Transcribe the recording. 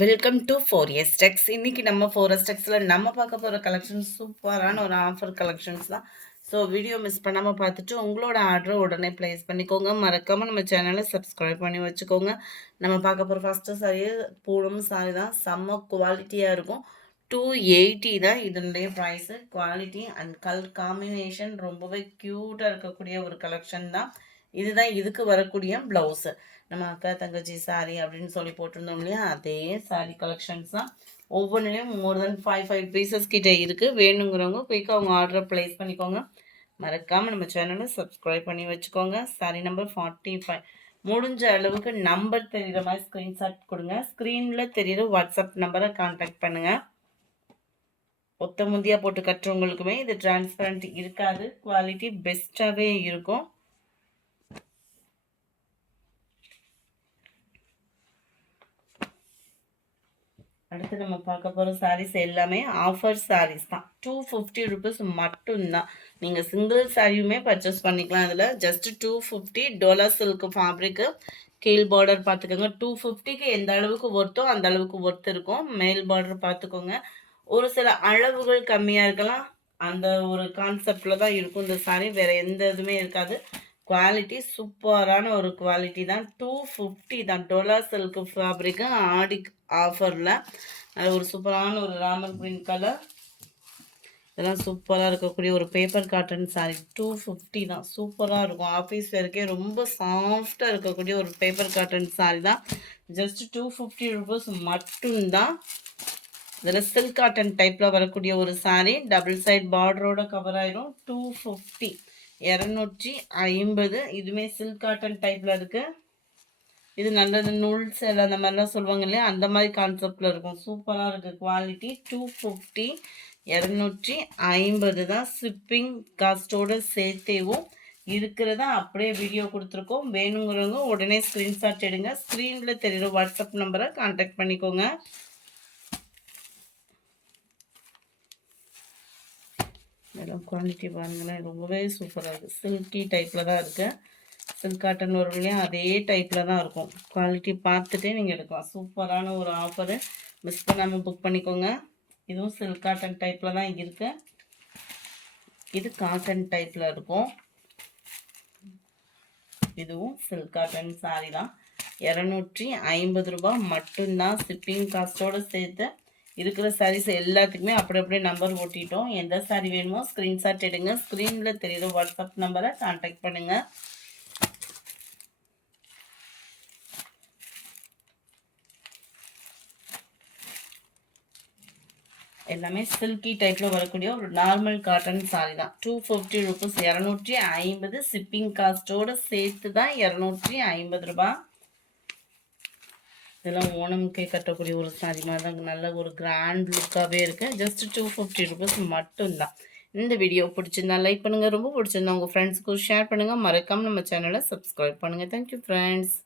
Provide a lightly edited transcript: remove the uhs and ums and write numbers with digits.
Welcome to 4S Techs. இன்னைக்கு நம்ம 4S Techsல நம்ம பார்க்க போகிற கலெக்ஷன்ஸ் சூப்பரான ஒரு ஆஃபர் கலெக்ஷன்ஸ் தான். ஸோ வீடியோ மிஸ் பண்ணாமல் பார்த்துட்டு உங்களோட ஆர்டரை உடனே ப்ளேஸ் பண்ணிக்கோங்க. மறக்காமல் நம்ம சேனலை சப்ஸ்கிரைப் பண்ணி வச்சுக்கோங்க. நம்ம பார்க்க போகிற ஃபஸ்ட்டு சாரி பூனம் சாரி தான். செம்ம குவாலிட்டியாக இருக்கும். 280 தான் இதனுடைய price. Quality and colour combination ரொம்பவே க்யூட்டாக இருக்கக்கூடிய ஒரு கலெக்ஷன் தான். இதுதான் இதுக்கு வரக்கூடிய ப்ளவுஸு. நம்ம அக்கா தங்கச்சி சாரீ அப்படின்னு சொல்லி போட்டிருந்தோம் இல்லையா, அதே சாரீ கலெக்ஷன்ஸ் தான். ஒவ்வொன்றிலையும் மோர் தென் 5 பீசஸ் கிட்டே இருக்குது. வேணுங்கிறவங்க குயிக்காக அவங்க ஆர்டரை ப்ளேஸ் பண்ணிக்கோங்க. மறக்காமல் நம்ம சேனலை சப்ஸ்கிரைப் பண்ணி வச்சுக்கோங்க. சாரீ நம்பர் 45. முடிஞ்ச அளவுக்கு நம்பர் தெரிகிற மாதிரி ஸ்க்ரீன்ஷாட் கொடுங்க. ஸ்க்ரீனில் தெரிகிற வாட்ஸ்அப் நம்பரை கான்டாக்ட் பண்ணுங்கள். ஒத்த முந்தியாக போட்டு கட்டுறவங்களுக்குமே இது டிரான்ஸ்பரண்ட் இருக்காது. குவாலிட்டி பெஸ்ட்டாகவே இருக்கும். அடுத்து நம்ம பார்க்க போகிற சாரீஸ் எல்லாமே ஆஃபர் சாரீஸ் தான். 250 ருபீஸ் மட்டும்தான். நீங்கள் சிங்கிள் சாரியுமே பர்ச்சேஸ் பண்ணிக்கலாம். இதில் ஜஸ்ட் 250. Dola silk fabric. கீழ் பார்டர் பார்த்துக்கோங்க. 250க்கு எந்த அளவுக்கு ஒர்த்தோ அந்த அளவுக்கு ஒர்த் இருக்கும். மேல் பார்டர் பார்த்துக்கோங்க. ஒரு சில அளவுகள் கம்மியாக இருக்கலாம். அந்த ஒரு கான்செப்டில் தான் இருக்கும் இந்த சாரீ. வேறு எந்த இதுவுமே இருக்காது. குவாலிட்டி சூப்பரான ஒரு குவாலிட்டி தான். 250 தான். டோலா சில்க் ஃபேப்ரிக்கு ஆடி ஆஃபரில் ஒரு சூப்பரான ஒரு ராமர் க்ரீன் கலர். இதெல்லாம் சூப்பராக இருக்கக்கூடிய ஒரு பேப்பர் காட்டன் சாரீ. 250 தான். சூப்பராக இருக்கும். ஆஃபீஸ் வேர்க்கே ரொம்ப சாஃப்டாக இருக்கக்கூடிய ஒரு பேப்பர் காட்டன் சாரீ தான். ஜஸ்ட் 250 ருபீஸ் மட்டும்தான். இதில் சில்க் காட்டன் டைப்பில் வரக்கூடிய ஒரு சாரீ. டபுள் சைட் பார்டரோட கவர் ஆயிரும். 250. 250. இதுவுமே சில்க் காட்டன் டைப்பில் இருக்குது. இது நல்லது நூல் சேலை அந்த மாதிரிலாம் சொல்லுவாங்க இல்லையா, அந்த மாதிரி கான்செப்டில் இருக்கும். சூப்பராக இருக்குது. குவாலிட்டி 250. 250 தான். ஷிப்பிங் காஸ்ட்டோடு சேர்த்தேவும் இருக்கிறதா அப்படியே வீடியோ கொடுத்துருக்கோம். வேணுங்கிறவங்க உடனே ஸ்க்ரீன்ஷாட் எடுங்க. ஸ்க்ரீனில் தெரிகிற வாட்ஸ்அப் நம்பரை கான்டாக்ட் பண்ணிக்கோங்க. இதெல்லாம் குவாலிட்டி பாருங்களேன், ரொம்பவே சூப்பராக இருக்குது. சில்கி டைப்பில் தான் இருக்குது. சில்க் காட்டன் வரும் இல்லையா, அதே டைப்பில் தான் இருக்கும். குவாலிட்டி பார்த்துட்டே நீங்கள் எடுக்கலாம். சூப்பரான ஒரு ஆஃபரு. மிஸ் பண்ணாமல் புக் பண்ணிக்கோங்க. இதுவும் சில்க் காட்டன் டைப்பில் தான் இருக்குது. இது காட்டன் டைப்பில் இருக்கும். இதுவும் சில்க் காட்டன் சாரீ தான். 250 ரூபாய் மட்டும்தான். ஷிப்பிங் காஸ்ட்டோடு சேர்த்து இருக்கிற சாரீஸ் எல்லாத்துக்குமே அப்படியே நம்பர் ஓட்டிட்டோம். எந்த சாரீ வேணுமோ ஸ்க்ரீன்ஷாட் எடுங்க. ஸ்க்ரீனில் தெரியுற வாட்ஸ்அப் நம்பரை கான்டாக்ட் பண்ணுங்கள். எல்லாமே சில்கி டைப்பில் வரக்கூடிய ஒரு நார்மல் காட்டன் சாரீ தான். 250 ருபீஸ். 250. ஷிப்பிங் காஸ்ட்டோடு சேர்த்து தான் 250 ரூபா. இதெல்லாம் ஓணம்கே கட்டக்கூடிய ஒரு சாரீ மாதிரி தான். நல்ல ஒரு கிராண்ட் லுக்காகவே இருக்குது. ஜஸ்ட் 250 ருபீஸ் மட்டும்தான். இந்த வீடியோ பிடிச்சிருந்தா லைக் பண்ணுங்கள். ரொம்ப பிடிச்சிருந்தா உங்கள் ஃப்ரெண்ட்ஸுக்கு ஷேர் பண்ணுங்கள். மறக்காமல் நம்ம சேனலை சப்ஸ்கிரைப் பண்ணுங்கள். Thank you friends.